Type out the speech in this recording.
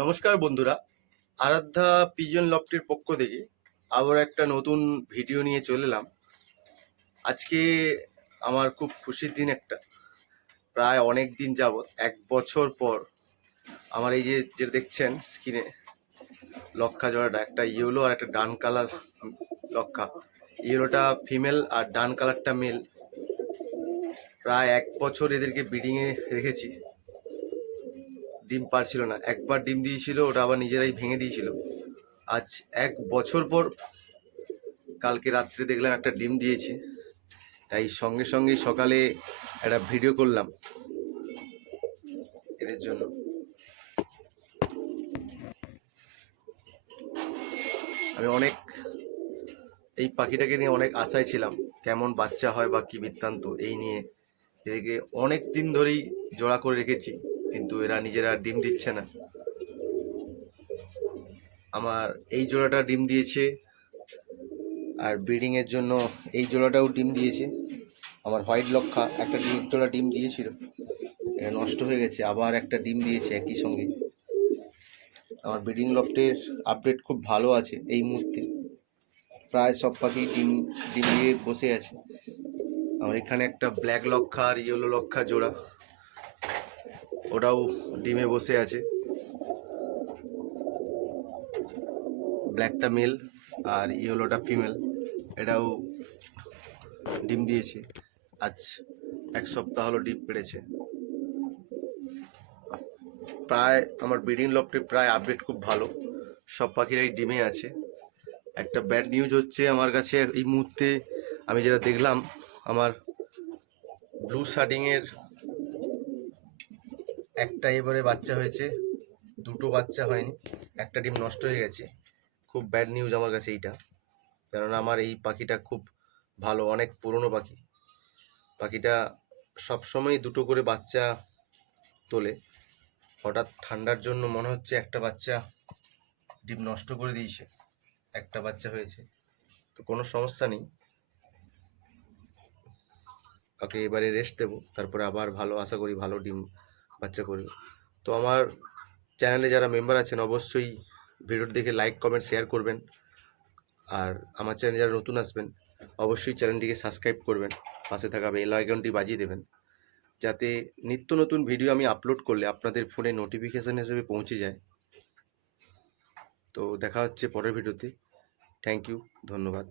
নমস্কার বন্ধুরা, আরাধ্যা পিজন লফটের পক্ষ থেকে আবার একটা নতুন ভিডিও নিয়ে চলে এলাম। আজকে আমার খুব খুশির দিন একটা। প্রায় অনেক দিন যাবৎ 1 বছর পর আমার এই যে যে দেখছেন স্ক্রিনে লক্ষা জোড়াটা, একটা ইয়েলো আর একটা ডান কালার লক্ষা। ইয়েলোটা ফিমেল আর ডান কালারটা মেল। প্রায় 1 বছর এদেরকে ব্রিডিংয়ে রেখেছি। ডিম পারছিল না, একবার ডিম দিয়েছিল, ওটা আবার নিজেরাই ভেঙে দিয়েছিল। আজ 1 বছর পর কালকে রাত্রে দেখলাম একটা ডিম দিয়েছে, তাই সঙ্গে সঙ্গেই সকালে একটা ভিডিও করলাম এদের জন্য। আমি অনেক এই পাখিটাকে নিয়ে অনেক আশায় ছিলাম, কেমন বাচ্চা হয় বা কী বৃত্তান্ত, এই নিয়ে এদেরকে অনেক দিন ধরেই জোড়া করে রেখেছি, কিন্তু এরা নিজেরা ডিম দিচ্ছে না। আমার এই জোড়াটা ডিম দিয়েছে, আর ব্রিডিংয়ের জন্য এই জোড়াটাও ডিম দিয়েছে। আমার হোয়াইট লক্ষা একটা জোড়া ডিম দিয়েছিল, এটা নষ্ট হয়ে গেছে, আবার একটা ডিম দিয়েছে একই সঙ্গে। আমার ব্রিডিং লফটের আপডেট খুব ভালো আছে এই মুহূর্তে, প্রায় সব পাখি ডিম দিয়ে বসে আছে। আমার এখানে একটা ব্ল্যাক লক্ষা আর ইয়েলো লক্ষা জোড়া, ওটাও ডিমে বসে আছে। ব্ল্যাকটা মেল আর ইয়েলোটা ফিমেল, এটাও ডিম দিয়েছে। আজ 1 সপ্তাহ হলো ডিম পেড়েছে। প্রায় আমার ব্রিডিং লফটে প্রায় আপডেট খুব ভালো, সব পাখিরাই ডিমে আছে। একটা ব্যাড নিউজ হচ্ছে আমার কাছে এই মুহূর্তে, আমি যেটা দেখলাম, আমার ব্লু শার্ডিংয়ের একটা এবারে বাচ্চা হয়েছে, দুটো বাচ্চা হয়নি, একটা ডিম নষ্ট হয়ে গেছে। খুব ব্যাড নিউজ আমার কাছে এইটা, কেননা আমার এই পাখিটা খুব ভালো, অনেক পুরনো পাখি। পাখিটা সবসময় দুটো করে বাচ্চা তোলে। হঠাৎ ঠান্ডার জন্য মনে হচ্ছে একটা বাচ্চা ডিম নষ্ট করে দিয়েছে, একটা বাচ্চা হয়েছে, তো কোনো সমস্যা নেই, ওকে এবারে রেস্ট দেবো, তারপরে আবার ভালো আশা করি ভালো ডিম বাচ্চা করবে। তো আমার চ্যানেলে যারা মেম্বার আছেন অবশ্যই ভিডিওটি দেখে লাইক কমেন্ট শেয়ার করবেন, আর আমার চ্যানেলে যারা নতুন আসবেন অবশ্যই চ্যানেলটিকে সাবস্ক্রাইব করবেন, পাশে থাকা বেল আইকনটি বাজিয়ে দেবেন, যাতে নিত্য নতুন ভিডিও আমি আপলোড করলে আপনাদের ফোনে নোটিফিকেশান হিসেবে পৌঁছে যায়। তো দেখা হচ্ছে পরের ভিডিওতে। থ্যাংক ইউ, ধন্যবাদ।